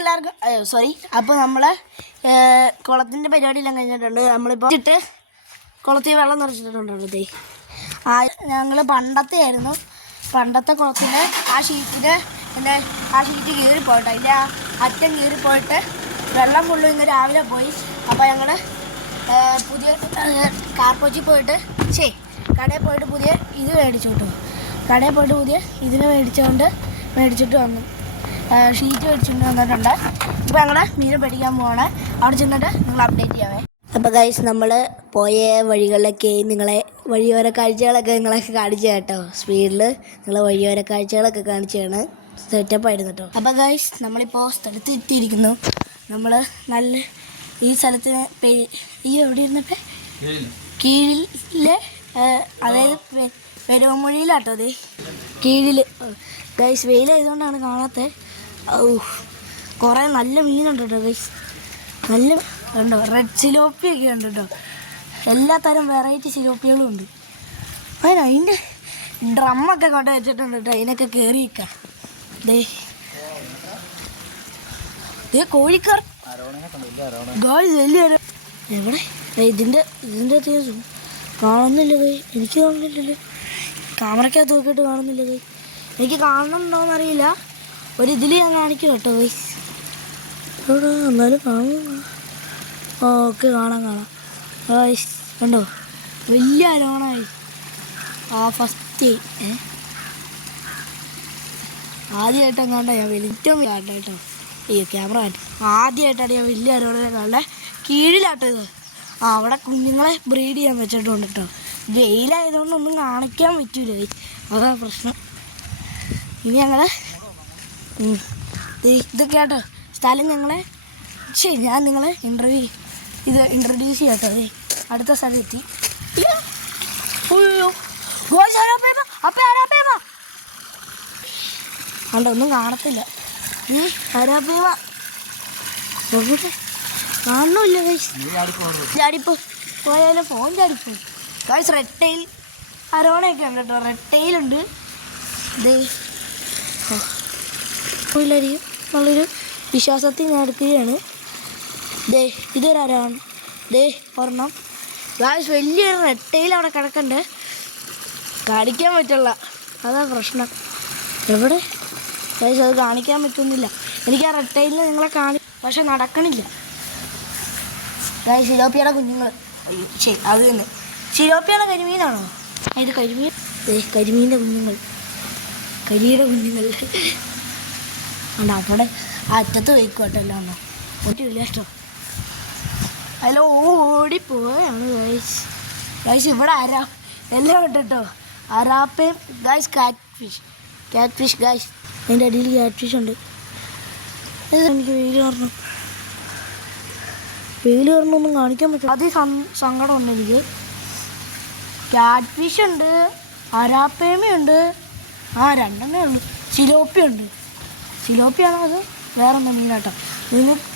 എല്ലാവർക്കും സോറി. അപ്പോൾ നമ്മൾ കുളത്തിൻ്റെ പരിപാടിയെല്ലാം കഴിഞ്ഞിട്ടുണ്ട്. നമ്മളിപ്പോൾ ഇട്ട് കുളത്തിൽ വെള്ളം നിറച്ചിട്ടുണ്ടേ. ഞങ്ങൾ പണ്ടത്തെ കുളത്തിന് ആ ഷീറ്റിന് എൻ്റെ ആ ഷീറ്റ് കീറിപ്പോയിട്ട് അതിൻ്റെ ആ അറ്റം കീറിപ്പോയിട്ട് വെള്ളം ഫുള്ള് ഇന്ന് രാവിലെ പോയി. അപ്പോൾ ഞങ്ങൾ പുതിയ കാർപ്പോച്ചിൽ പോയിട്ട് കടയിൽ പോയിട്ട് പുതിയ ഇത് മേടിച്ചു കിട്ടും. കടയിൽ പോയിട്ട് പുതിയ ഇതിനെ മേടിച്ചിട്ട് വന്നു. ഷീറ്റ് മേടിച്ചിട്ട് വന്നിട്ടുണ്ട്. ഇപ്പോൾ ഞങ്ങൾ മീനെ പിടിക്കാൻ പോവാണ്. അവിടെ ചെന്നിട്ട് നിങ്ങൾ അപ്ഡേറ്റ് ചെയ്യാമേ. അപ്പോൾ ഗൈസ്, നമ്മൾ പോയ വഴികളിലൊക്കെ വഴിയോര കാഴ്ചകളൊക്കെ നിങ്ങളൊക്കെ കാണിച്ചു കേട്ടോ. സ്പീഡിൽ നിങ്ങൾ വഴിയോര കാഴ്ചകളൊക്കെ കാണിച്ചാണ്. സെറ്റപ്പായിരുന്നു കേട്ടോ. അപ്പോൾ ഗൈസ്, നമ്മളിപ്പോൾ സ്ഥലത്ത് എത്തിയിരിക്കുന്നു. നമ്മൾ നല്ല ഈ സ്ഥലത്തിന് ഈ എവിടെ ഇരുന്നപ്പോൾ കീഴിലെ അതായത് പെരുവമൊഴിയിലാട്ടോ. അത് കീഴിൽ ഗൈസ് വെയിലായതുകൊണ്ടാണ് കാണാത്തത്. കുറേ നല്ല മീനുണ്ട് കേട്ടോ ഗൈസ്. നല്ല ഉണ്ടോ, റെഡ് സിലോപ്പിയൊക്കെ ഉണ്ട് കേട്ടോ. എല്ലാ തരം വെറൈറ്റി സിലോപ്പികളും ഉണ്ട്. അതിൻ്റെ ഡ്രമ്മൊക്കെ കൊണ്ട് വെച്ചിട്ടുണ്ട് കേട്ടോ. അതിനൊക്കെ കയറി നിൽക്കാം. കോഴിക്കാർ വലിയ എവിടെ ഇതിൻ്റെ അത്യാവശ്യം കാണുന്നില്ല കൈ. എനിക്ക് കാണുന്നില്ലല്ലോ. ക്യാമറയ്ക്കകത്ത് നോക്കിയിട്ട് കാണുന്നില്ല കൈ. എനിക്ക് കാണുന്നുണ്ടോയെന്ന് അറിയില്ല. ഒരിതിൽ ഞാൻ കാണിക്കും കേട്ടോ കൈ. എവിടെ എന്നാലും കാണും. ഓക്കെ, കാണാം. കണ്ടോ, വലിയ അരോണായി. ഫസ്റ്റ് ആദ്യമായിട്ടാണ് കണ്ടോ ഞാൻ വലിയ കാട്ടെ കേട്ടോ. അയ്യോ, ക്യാമറ കാട്ടി. ആദ്യമായിട്ടാണ് ഞാൻ വലിയ അരോണയെ കാണേ. കീഴിലാട്ടോ ഇത്. അവിടെ കുഞ്ഞുങ്ങളെ ബ്രീഡ് ചെയ്യാൻ വെച്ചിട്ടുണ്ട് കേട്ടോ. വെയിലായതുകൊണ്ടൊന്നും കാണിക്കാൻ പറ്റൂല. അതാണ് പ്രശ്നം. ഇനി ഞങ്ങൾ ഇതൊക്കെ കേട്ടോ സ്ഥലം ഞാൻ നിങ്ങളെ ഇൻട്രൊഡ്യൂസ് ചെയ്യാം കേട്ടോ. അടുത്ത സ്ഥലത്തെത്തി. അണ്ട ഒന്നും കാണത്തില്ല. ആരാപ്പേവ നോക്കട്ടെ, കാണുന്നില്ല ഗൈസ്. ചാടിപ്പോ പോയാലും ഫോൺ ചാടിപ്പോ ഗൈസ്. റെഡ് ടെയിൽ അരോണയൊക്കെ ഉണ്ട് കേട്ടോ. റെഡ് ടെയിലുണ്ട്. ഇല്ലായിരിക്കും നല്ലൊരു വിശ്വാസത്തിൽ ഞാൻ എടുക്കുകയാണ്. ഇതൊരാരാണ് ഒരെണ്ണം ഗൈസ്. വലിയൊരു റെഡ് ടെയിൽ അവിടെ കിടക്കണ്ട്. കാണിക്കാൻ പറ്റില്ല, അതാ പ്രശ്നം. എവിടെ ഗൈസ് അത് കാണിക്കാൻ പറ്റുന്നില്ല. എനിക്ക് ആ റെഡ് ടെയിലിൽ നിങ്ങളെ പക്ഷെ നടക്കണില്ല ഗൈസ്. സിലോപ്പിയുടെ കുഞ്ഞുങ്ങൾ. അത് തന്നെ സിലോപ്പിയുടെ കരിമീനാണോ ഇത്? കരിമീൻ്റെ കുഞ്ഞുങ്ങൾ, കരിയുടെ കുഞ്ഞുങ്ങൾ ഉണ്ട്. അവിടെ അറ്റത്ത് വയ്ക്കോട്ടല്ലോ ഉണ്ടോ. ഒറ്റില്ല ഇഷ്ടം. അതിൽ ഓടിപ്പോയാണ് ഗൈസ്. ഇവിടെ എല്ലാം ഉണ്ട് കേട്ടോ. അരാപ്പയും ഗൈസ്. Cat fish guys. അതിൻ്റെ അടിയിൽ ക്യാറ്റ് ഫിഷ് ഉണ്ട്. എനിക്ക് വെയിൽ കാരണമൊന്നും കാണിക്കാൻ പറ്റില്ല. സങ്കടമുണ്ട് എനിക്ക്. ക്യാറ്റ് ഫിഷ് ഉണ്ട്, അരാപ്പേമയുണ്ട്. രണ്ടെണ്ണേ ഉള്ളൂ. സിലോപ്പിയുണ്ട്. സിലോപ്പിയാണോ അത് വേറൊന്നും മീനാട്ടോ.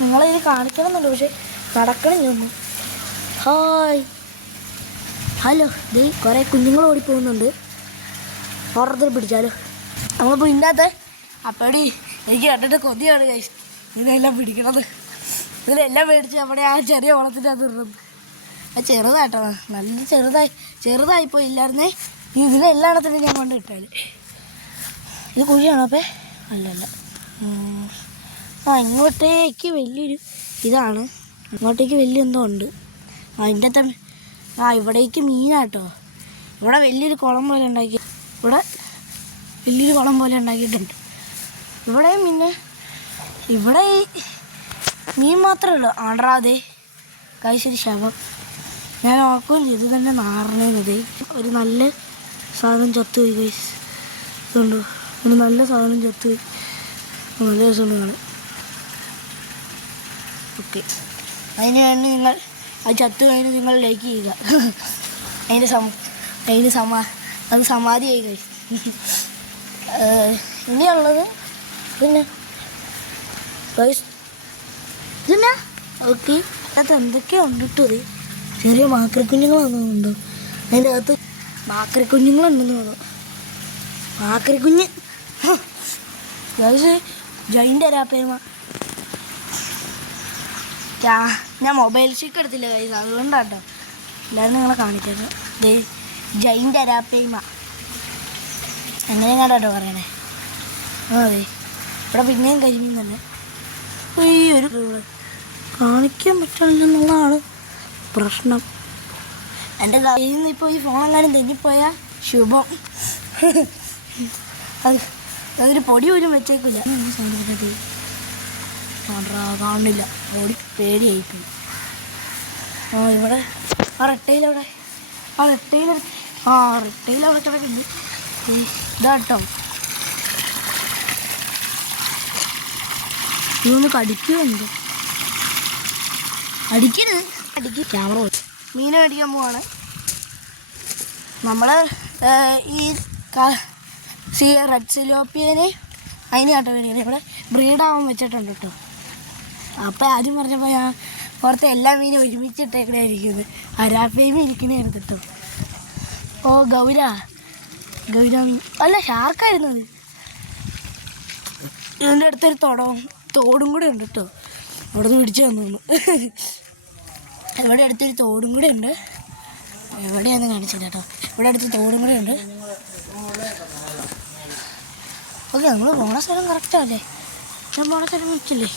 നിങ്ങളിത് കാണിക്കണമെന്നുണ്ട്, പക്ഷെ നടക്കണില്ല. Hi, hello. കുറേ കുഞ്ഞുങ്ങൾ ഓടിപ്പോകുന്നുണ്ട്. ഓർഡർ പിടിച്ചാലോ. നമ്മളിപ്പോൾ ഇതിനകത്ത് അപ്പടി എനിക്ക് കണ്ടിട്ട് കൊതിയാണ് കഴിച്ചു. ഇതിനെല്ലാം പിടിക്കണത്. ഇതിലെല്ലാം മേടിച്ച് അവിടെ ആ ചെറിയ ഓളത്തിൻ്റെ അത് ഇടുന്നത്. അത് ചെറുതായിട്ടോ, നല്ല ചെറുതായിപ്പോൾ ഇല്ലായിരുന്നേ. ഇതിനെല്ലായിടത്തിനും ഞാൻ കൊണ്ട് ഇട്ടാൽ. ഇത് കുഴിയാണോ അപ്പേ? അല്ലല്ല. ഇങ്ങോട്ടേക്ക് വലിയൊരു ഇതാണ്. ഇങ്ങോട്ടേക്ക് വലിയ എന്തോ ഉണ്ട്. അതിൻ്റെ തന്നെ ഇവിടേക്ക് മീനാട്ടോ. ഇവിടെ വലിയൊരു കുളം പോലെ ഉണ്ടാക്കിയിട്ടുണ്ട്. ഇവിടെയും പിന്നെ ഇവിടെ മീൻ മാത്രമേ ഉള്ളൂ. ആണ്ടാതെ കഴിച്ചൊരു ശവം ഞാൻ ഓർക്കുകയും ചെയ്തു. തന്നെ നാറണേന്നത് ഒരു നല്ല സാധനം ചത്തുപോയി കഴിച്ച്. ഇതുണ്ടോ, ഒരു നല്ല സാധനം ചത്തുപോയി. നല്ല രസമുണ്ട് കാണാൻ. ഓക്കെ, അതിന് വേണ്ടി നിങ്ങൾ അത് ചത്തു കഴിഞ്ഞ് നിങ്ങൾ ലൈക്ക് ചെയ്യുക. അത് സമാധിയായി കഴിച്ചു. ഇനിയുള്ളത് പിന്നെ ഓക്കെ. അത് എന്തൊക്കെയോ ഉണ്ടിട്ടു. ചെറിയ മാക്രിക്കുഞ്ഞുങ്ങളാണെന്നുണ്ടോ. അതിൻ്റെ അകത്ത് മാക്രിക്കുഞ്ഞുങ്ങളുണ്ടെന്ന് തോന്നുന്നു. മാക്രിക്കുഞ്ഞ് ജയിൻ്റെ അരാപ്പേമ ഞാൻ മൊബൈൽ ഷീക്ക് എടുത്തില്ല കയ്യിൽ, അതുകൊണ്ടാട്ടോ. എല്ലാവരും നിങ്ങളെ കാണിച്ചത് ജൈൻ്റെ അരാപ്പേമ എങ്ങനെയാണ് കേട്ടോ പറയണേ. അതെ ഇവിടെ പിന്നെയും കരിമീൻ തന്നെ. ഒരു കാണിക്കാൻ പറ്റില്ലെന്നുള്ളതാണ് പ്രശ്നം. എൻ്റെ കയ്യിൽ നിന്ന് ഇപ്പോൾ ഈ ഫോണെങ്ങാനും തെന്നിപ്പോയാൽ ശുഭം. അതൊരു പൊടി പോലും വെച്ചേക്കില്ല. കാണില്ല, ഓടി പേടിയായിപ്പോയി. ഇവിടെ റെട്ടയിലവിടെ റെട്ടയിലവിടെ കിടക്കുന്നു. ഇതാട്ടോ ഇതൊന്ന് കടിക്കുമെന്തോ. അടിക്കരുത്, ക്യാമറ പോയി. മീൻ മേടിക്കാൻ പോവാണ് നമ്മൾ. ഈ റെഡ് സിലോപ്പിയന് അതിന് കേട്ടോ വേണ്ടിയാണ് ഇവിടെ ബ്രീഡാവാൻ വെച്ചിട്ടുണ്ട് കേട്ടോ. അപ്പം ആദ്യം പറഞ്ഞപ്പോൾ ഞാൻ പുറത്തെ എല്ലാ മീനും ഒരുമിച്ചിട്ടേക്കണേ ഇരിക്കുന്നത്. അരാപ്പയും ഇരിക്കണേ എടുത്തിട്ടോ. ഓ ഗൗര അല്ല, ഷാർക്കായിരുന്നു അത്. ഇതിൻ്റെ അടുത്തൊരു തോടും കൂടെ ഉണ്ട് കേട്ടോ. അവിടെ നിന്ന് പിടിച്ചു തന്നു. ഇവിടെ അടുത്തൊരു തോടും കൂടെ ഉണ്ട്. എവിടെയാണെന്ന് കാണിച്ചില്ല കേട്ടോ. ഇവിടെ അടുത്ത് തോടും കൂടെ ഉണ്ട്. ഓക്കെ, നമ്മൾ പോണ സ്ഥലം കറക്റ്റാണല്ലേ? ഞാൻ പോണ സ്ഥലം വെച്ചില്ലേ?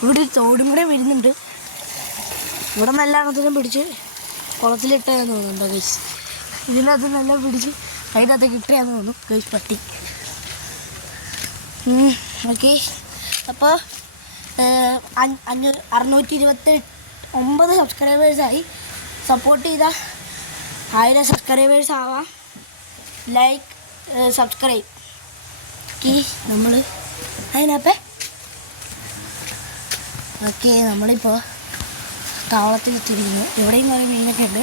ഇവിടെ ഒരു തോടും കൂടെ വരുന്നുണ്ട്. ഇവിടെ നല്ല എണ്ണത്തിനും പിടിച്ച് കുളത്തിലിട്ടതെന്ന് തോന്നുന്നുണ്ടോ ഗൈസ്? ഇതിനകത്ത് നല്ല പിടിച്ച് അതിനകത്ത് കിട്ടുകയെന്ന് തോന്നുന്നു ഗൈസ്. പട്ടി. ഓക്കെ, അപ്പോൾ 629 സബ്സ്ക്രൈബേഴ്സായി. സപ്പോർട്ട് ചെയ്ത 1000 സബ്സ്ക്രൈബേഴ്സ് ആവാം. ലൈക്ക് സബ്സ്ക്രൈബ് നമ്മൾ അതിനകത്ത്. ഓക്കെ, നമ്മളിപ്പോൾ താവളത്തിൽ എത്തിയിരിക്കുന്നു. ഇവിടെയും കുറേ മീനൊക്കെ ഉണ്ട്.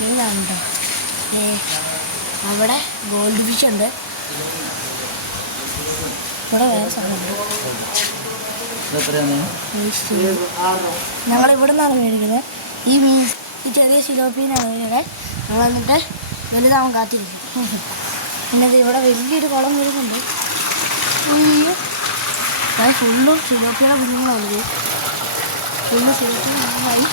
മീനാണുണ്ടോ? അവിടെ ഗോൾഡ് ഫിഷ് ഉണ്ട്. ഇവിടെ വേറെ സാധനമുണ്ട്. ഞങ്ങളിവിടെ നിന്നാണ് മേടിക്കുന്നത്. ഈ ചെറിയ സിലോപ്പീനാണ് മേടിക്കുന്നത്. ഞങ്ങൾ എന്നിട്ട് വലുതാവാൻ കാത്തിരിക്കും. പിന്നെ ഇവിടെ വലിയൊരു കുളം വരുന്നുണ്ട്. അത് ഫുള്ളും സിലോപ്പിയുടെ കുഞ്ഞുങ്ങളാണ്. ഫുള്ള് സിലോപ്പിയ കുഞ്ഞുങ്ങളായി.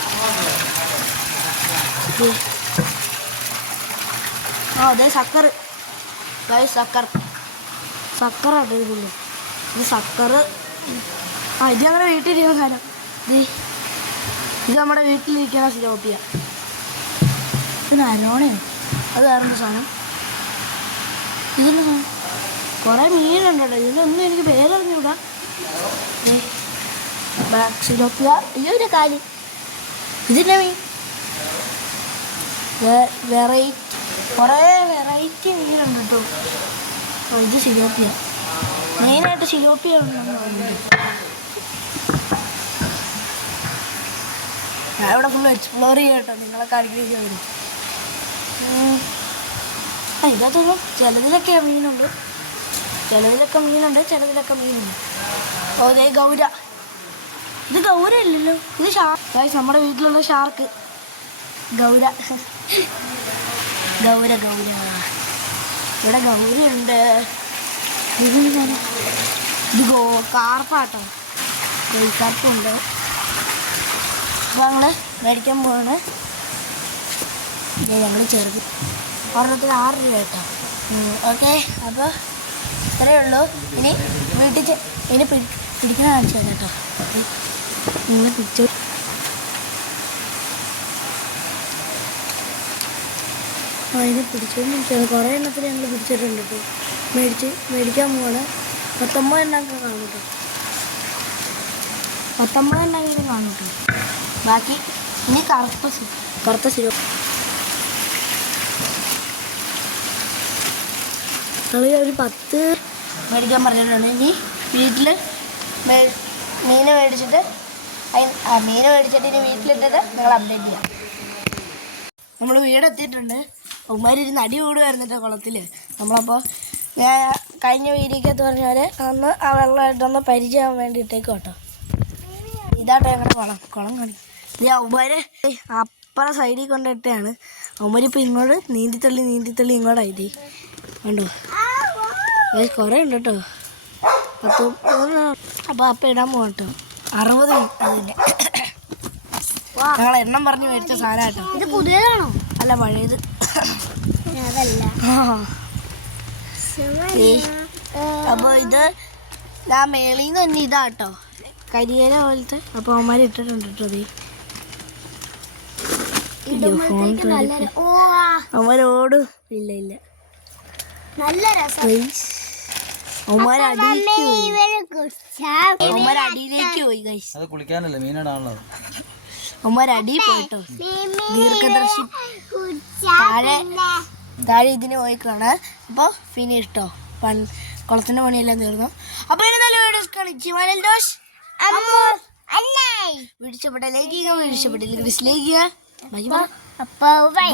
അതെ സക്കർ സക്കറാട്ടോ ഇത് ഫുള്ള്. ഇത് സക്കർ. ഇത് നമ്മുടെ വീട്ടിലിരിക്കുന്ന സാധനം. ഇത് നമ്മുടെ വീട്ടിലിരിക്കുന്ന സിലോപ്പിയ. ഇത് അരോണയാണ്. അത് വേറൊരു സാധനം. ഇതിൻ്റെ സാധനം കുറേ മീനുണ്ടോ. ഇതിലൊന്നും എനിക്ക് പേരറിഞ്ഞൂടാ. ബ്ലാക്ക് സിലോപ്പിയ. ഒരു കാലി. ഇതിൻ്റെ മീൻ കുറേ വെറൈറ്റി മീനുണ്ട് കേട്ടോ. ഇത് സിലോപ്പിയ. മെയിനായിട്ട് സിലോപ്പിയ ഉണ്ടെന്ന് തോന്നുന്നുണ്ട്. ഞാനിവിടെ ഫുള്ള് എക്സ്പ്ലോർ ചെയ്യാം കേട്ടോ. നിങ്ങളെ കാണിക്കുകയും വരും. ഇതിനകത്തൊന്നും ചിലതിലൊക്കെ മീനുണ്ട്, ചിലതിലൊക്കെ മീനുണ്ട്. ഓ ദേ ഗൗര. ഇത് ഗൗര അല്ലല്ലോ, ഇത് ഷാർക്ക്. നമ്മുടെ വീട്ടിലുള്ള ഷാർക്ക് ഗൗര. ഇവിടെ ഗൗരയുണ്ട്. ഇത് കാർപ്പാട്ടോ, കോഴിക്കാർപ്പുണ്ട്. അപ്പോൾ ഞങ്ങൾ മേടിക്കാൻ പോവാണ്. ഞങ്ങൾ ചെറുത് ഒരെണ്ണത്തിന് 6 രൂപ കേട്ടോ. ഓക്കെ, അപ്പോൾ ഇത്രയേ ഉള്ളൂ. ഇനി വീട്ടിൽ പിടിക്കുന്ന കാണിച്ചു തരാം കേട്ടോ. നിങ്ങൾ പിടിച്ചു. അതിനെ പിടിച്ചോണ്ടിരിക്കുകയാണ്. കുറേ എണ്ണത്തിന് ഞങ്ങൾ പിടിച്ചിട്ടുണ്ട് കേട്ടോ. മേടിക്കാൻ പോവാണ്. 19 എണ്ണമൊക്കെ കാണും കേട്ടോ. 19 എണ്ണമെങ്കിലും കാണും കേട്ടോ. ബാക്കി ഇനി കറുത്ത സിരോപ്പ്. ഒരു 10 മേടിക്കാൻ പറഞ്ഞിട്ടുണ്ട്. ഇനി വീട്ടിൽ മീൻ മേടിച്ചിട്ട് ഇനി വീട്ടിലിട്ടിട്ട് നിങ്ങൾ അപ്ഡേറ്റ് ചെയ്യാം. നമ്മൾ വീടെത്തിയിട്ടുണ്ട്. ഉമ്മാരിരുന്ന് അടി കൂടുമായിരുന്നു കേട്ടോ കുളത്തിൽ. നമ്മളപ്പോൾ ഞാൻ കഴിഞ്ഞ വീഡിയോക്കകത്ത് പറഞ്ഞ പോലെ അന്ന് ആ വെള്ളമായിട്ടൊന്ന് പരിചയം വേണ്ടിയിട്ടേക്കും കേട്ടോ. ഇതാട്ടോ ഞങ്ങളുടെ കുളം കാണിക്കും. ഇത് ഉമ്മാര് അപ്പുറം സൈഡിൽ കൊണ്ടിട്ടാണ്. ഉമ്മാരിപ്പോൾ ഇങ്ങോട്ട് നീന്തിത്തള്ളി ഇങ്ങോട്ടായി കണ്ടോ. കുറേ ഉണ്ട് കേട്ടോ. അപ്പോൾ ഇടാൻ പോകാം കേട്ടോ. 60 അതില്ല. ഞങ്ങൾ എണ്ണം പറഞ്ഞ് മേടിച്ച സാധനം കേട്ടോ. ഇത് പുതിയതാണോ? അല്ല പഴയത്. അതല്ല. അപ്പോൾ ഇത് ഞാൻ മേളിൽ നിന്ന് തന്നെ ഇതാട്ടോ, കരിയേല പോലത്തെ. അപ്പോൾ അവന്മാർ ഇട്ടിട്ടുണ്ട് കേട്ടോ. അവന്മാരോട് ഇല്ല ഇല്ല, നല്ല രസം. അടിയിലേക്ക് പോയി ഗൈസ്. അത് കുളിക്കാനല്ലേ, മീനിടാണല്ലോ. അടിയിൽ പോയിട്ടോ. ദീർഘദർശി താഴെ ഇതിന് പോയിക്കാണ്. അപ്പോൾ ഫിനിഷ് കേട്ടോ. കുളത്തിന്റെ പണിയെല്ലാം തീർന്നു. അപ്പോൾ ഇനി നല്ല വീഡിയോസ് കാണിച്ചു വീഡിയോ ഇഷ്ടപ്പെട്ട ലൈക്ക് ചെയ്യുക, വീഡിയോ ഇഷ്ടപ്പെട്ടില്ലെങ്കിൽ ഡിസ്ലൈക്ക് ചെയ്യുക. Bye bye.